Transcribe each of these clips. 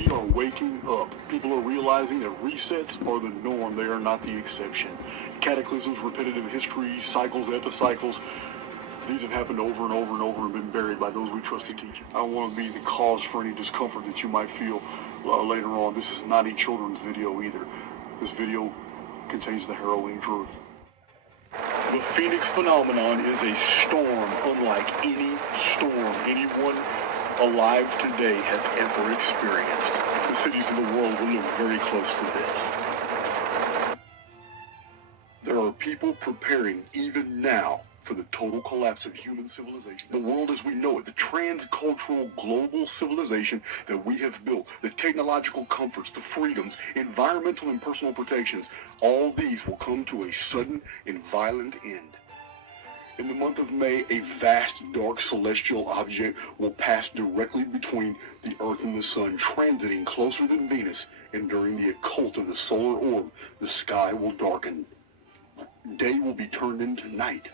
We are waking up. People are realizing that resets are the norm. They are not the exception. Cataclysms, repetitive history, cycles, epicycles, these have happened over and over and over and been buried by those we trust to teach. I don't want to be the cause for any discomfort that you might feel later on. This is not a children's video either. This video contains the harrowing truth. The Phoenix phenomenon is a storm unlike any storm anyone alive today has ever experienced. The cities of the world will look very close to this. There are people preparing even now for the total collapse of human civilization. The world as we know it, the transcultural global civilization that we have built, the technological comforts, the freedoms, environmental and personal protections, all these will come to a sudden and violent end. In the month of May, a vast, dark celestial object will pass directly between the Earth and the Sun, transiting closer than Venus, and during the occult of the solar orb, the sky will darken. Day will be turned into night.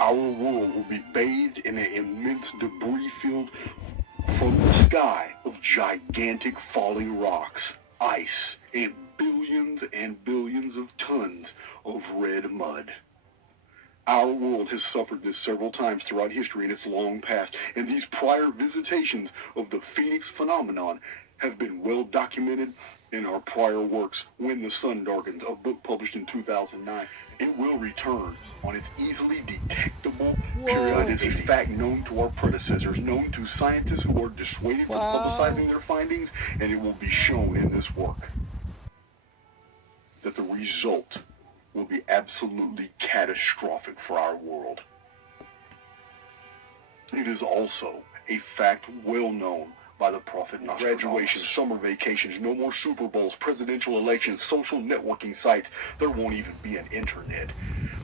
Our world will be bathed in an immense debris field from the sky of gigantic falling rocks, ice, and billions of tons of red mud. Our world has suffered this several times throughout history in its long past, and these prior visitations of the Phoenix phenomenon have been well documented in our prior works, When the Sun Darkens, a book published in 2009. It will return on its easily detectable periodicity, a fact known to our predecessors, known to scientists who are dissuaded from publicizing their findings, and it will be shown in this work that the result will be absolutely catastrophic for our world. It is also a fact well known by the prophet Nostradamus. Graduations, summer vacations, no more Super Bowls, presidential elections, social networking sites. There won't even be an internet.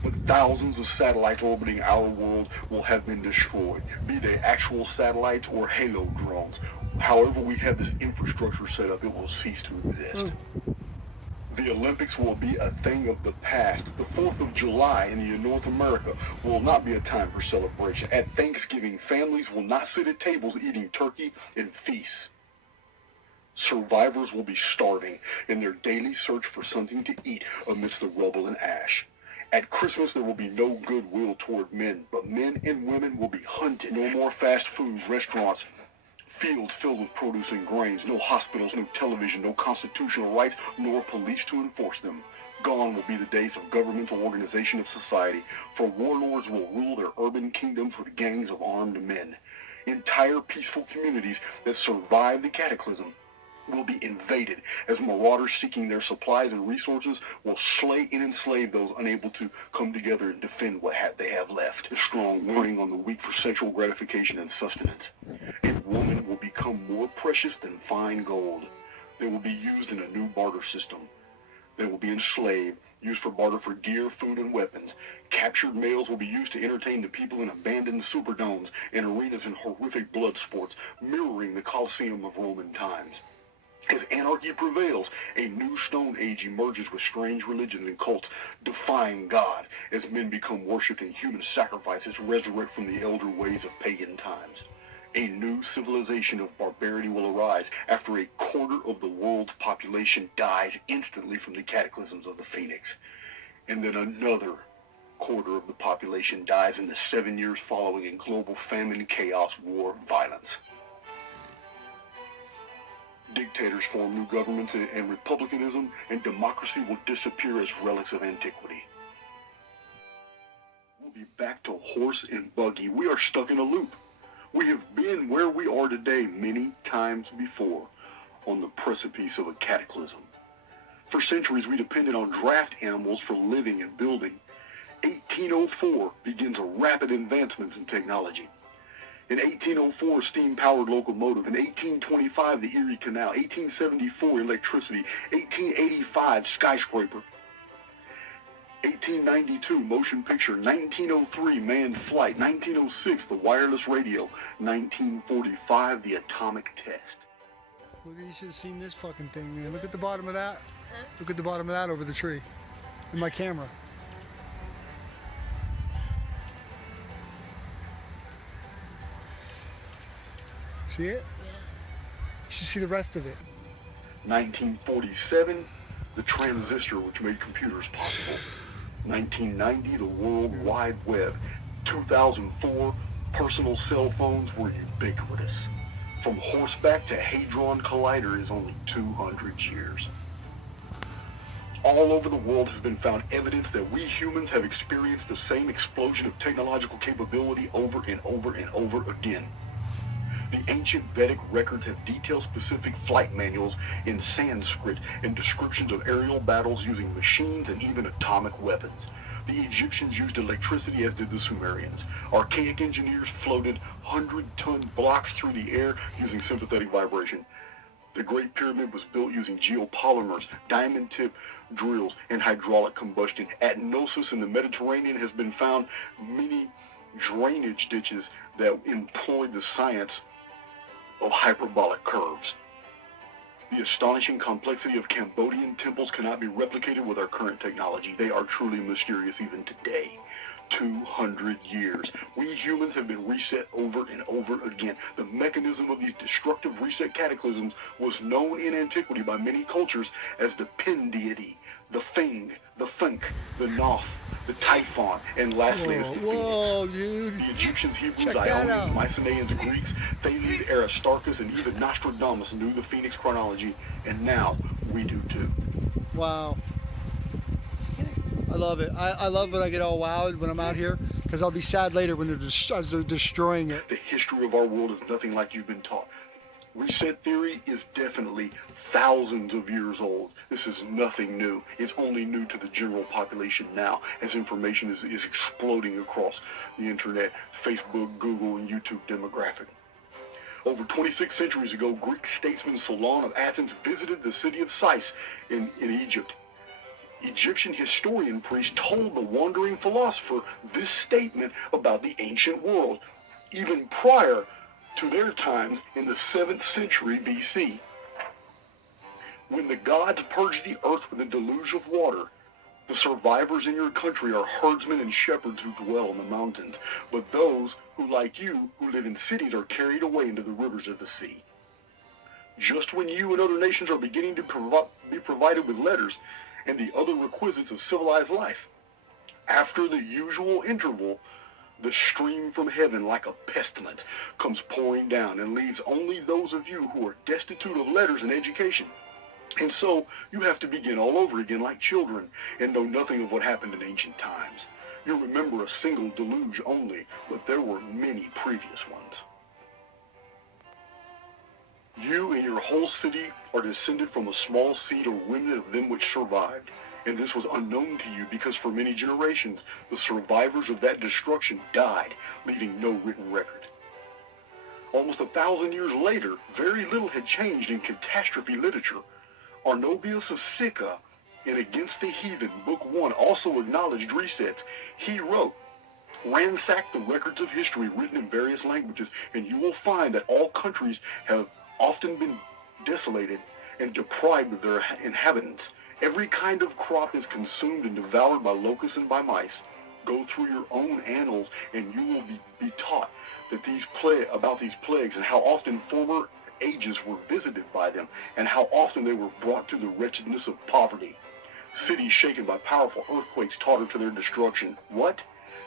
But thousands of satellites orbiting our world will have been destroyed, be they actual satellites or halo drones. However we have this infrastructure set up, it will cease to exist. The Olympics will be a thing of the past. The 4th of July in North America will not be a time for celebration. At Thanksgiving, families will not sit at tables eating turkey and feasts. Survivors will be starving in their daily search for something to eat amidst the rubble and ash. At Christmas, there will be no goodwill toward men, but men and women will be hunted. No more fast food restaurants, fields filled with produce and grains, no hospitals, no television, no constitutional rights, nor police to enforce them. Gone will be the days of governmental organization of society, for warlords will rule their urban kingdoms with gangs of armed men. Entire peaceful communities that survive the cataclysm will be invaded as marauders seeking their supplies and resources will slay and enslave those unable to come together and defend what they have left. The strong preying on the weak for sexual gratification and sustenance. A woman will become more precious than fine gold. They will be used in a new barter system. They will be enslaved, used for barter for gear, food, and weapons. Captured males will be used to entertain the people in abandoned superdomes and arenas in horrific blood sports, mirroring the Colosseum of Roman times. As anarchy prevails, a new Stone Age emerges with strange religions and cults defying God as men become worshipped and human sacrifices resurrect from the elder ways of pagan times. A new civilization of barbarity will arise after a quarter of the world's population dies instantly from the cataclysms of the Phoenix. And then another quarter of the population dies in the 7 years following in global famine, chaos, war, violence. Dictators form new governments and republicanism and democracy will disappear as relics of antiquity. We'll be back to horse and buggy. We are stuck in a loop. We have been where we are today many times before, on the precipice of a cataclysm. For centuries, we depended on draft animals for living and building. 1804 begins a rapid advancements in technology. In 1804, steam-powered locomotive. In 1825, the Erie Canal. 1874, electricity. 1885, skyscraper. 1892, motion picture. 1903, manned flight. 1906, the wireless radio. 1945, the atomic test. Well, you should have seen this fucking thing, man. Look at the bottom of that. Look at the bottom of that over the tree. In my camera. See it? You should see the rest of it. 1947, the transistor, which made computers possible. 1990, the World Wide Web. 2004, personal cell phones were ubiquitous. From horseback to Hadron Collider is only 200 years. All over the world has been found evidence that we humans have experienced the same explosion of technological capability over and over and over again. The ancient Vedic records have detail-specific flight manuals in Sanskrit and descriptions of aerial battles using machines and even atomic weapons. The Egyptians used electricity, as did the Sumerians. Archaic engineers floated 100-ton blocks through the air using sympathetic vibration. The Great Pyramid was built using geopolymers, diamond tip drills, and hydraulic combustion. At Knossos in the Mediterranean has been found many drainage ditches that employed the science of hyperbolic curves. The astonishing complexity of Cambodian temples cannot be replicated with our current technology. They are truly mysterious even today. 200 years. We humans have been reset over and over again. The mechanism of these destructive reset cataclysms was known in antiquity by many cultures as the Pin deity, the Feng, the Funk, the Noth, the Typhon, and lastly as the Phoenix. Whoa, dude. The Egyptians, Hebrews, Check that Ionians, out. Mycenaeans, Greeks, Thales, Aristarchus, and even Nostradamus knew the Phoenix chronology, and now we do too. Wow. I love it. I love when I get all wowed when I'm out here, because I'll be sad later when as they're destroying it. The history of our world is nothing like you've been taught. Reset theory is definitely thousands of years old. This is nothing new. It's only new to the general population now, as information is exploding across the internet, Facebook, Google, and YouTube demographic. Over 26 centuries ago, Greek statesman Solon of Athens visited the city of Sais in Egypt. Egyptian historian priest told the wandering philosopher this statement about the ancient world, even prior to their times in the 7th century BC. When the gods purged the earth with a deluge of water, the survivors in your country are herdsmen and shepherds who dwell on the mountains, but those who, like you, who live in cities are carried away into the rivers of the sea. Just when you and other nations are beginning to be provided with letters and the other requisites of civilized life, after the usual interval, the stream from heaven, like a pestilence, comes pouring down and leaves only those of you who are destitute of letters and education. And so you have to begin all over again like children and know nothing of what happened in ancient times. You remember a single deluge only, but there were many previous ones. You and your whole city are descended from a small seed or remnant of them which survived. And this was unknown to you because for many generations, the survivors of that destruction died, leaving no written record. Almost 1,000 years later, very little had changed in catastrophe literature. Arnobius of Sicca, in Against the Heathen, Book 1, also acknowledged resets. He wrote, "Ransack the records of history written in various languages, and you will find that all countries have often been desolated and deprived of their inhabitants. Every kind of crop is consumed and devoured by locusts and by mice. Go through your own annals, and you will be taught that about these plagues and how often former ages were visited by them, and how often they were brought to the wretchedness of poverty. Cities shaken by powerful earthquakes taught her to their destruction." What?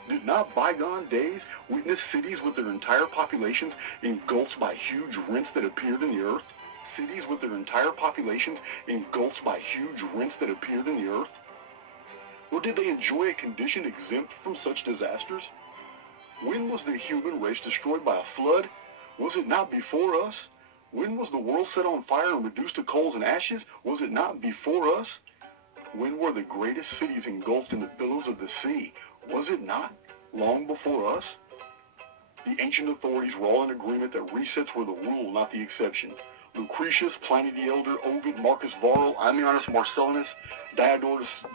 Did not bygone days witness cities with their entire populations engulfed by huge rents that appeared in the earth? Cities with their entire populations engulfed by huge rents that appeared in the earth? Or did they enjoy a condition exempt from such disasters? When was the human race destroyed by a flood? Was it not before us? When was the world set on fire and reduced to coals and ashes? Was it not before us? When were the greatest cities engulfed in the billows of the sea? Was it not long before us? The ancient authorities were all in agreement that resets were the rule, not the exception. Lucretius, Pliny the Elder, Ovid, Marcus Varro, Ammianus Marcellinus, Diodorus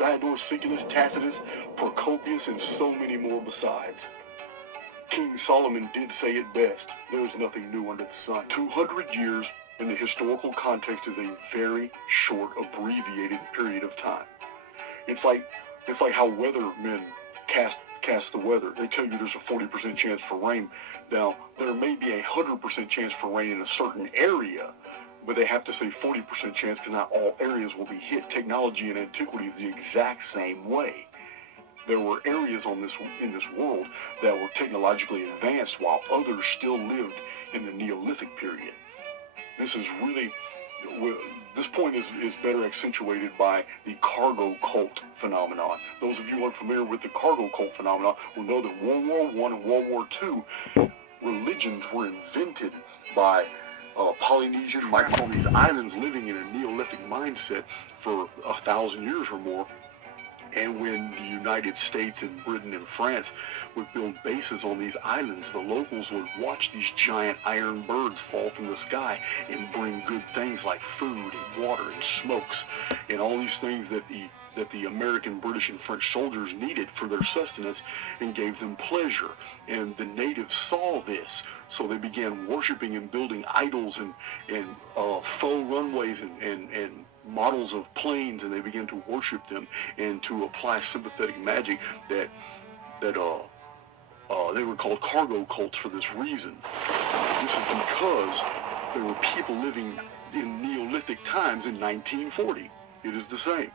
Siculus, Tacitus, Procopius, and so many more besides. King Solomon did say it best, "There is nothing new under the sun." 200 years in the historical context is a very short, abbreviated period of time. It's like how weathermen cast the weather. They tell you there's a 40% chance for rain. Now, there may be a 100% chance for rain in a certain area, but they have to say 40% chance because not all areas will be hit. Technology in antiquity is the exact same way. There were areas in this world that were technologically advanced while others still lived in the Neolithic period. This point is better accentuated by the cargo cult phenomenon. Those of you unfamiliar with the cargo cult phenomenon will know that World War I and World War II, religions were invented by Polynesian Micronesian islands living in a Neolithic mindset for 1,000 years or more. And when the United States and Britain and France would build bases on these islands, the locals would watch these giant iron birds fall from the sky and bring good things like food and water and smokes and all these things that the American, British, and French soldiers needed for their sustenance and gave them pleasure. And the natives saw this, so they began worshiping and building idols and faux runways and models of planes, and they began to worship them and to apply sympathetic magic that they were called cargo cults for this reason. This is because there were people living in Neolithic times in 1940. It is the same.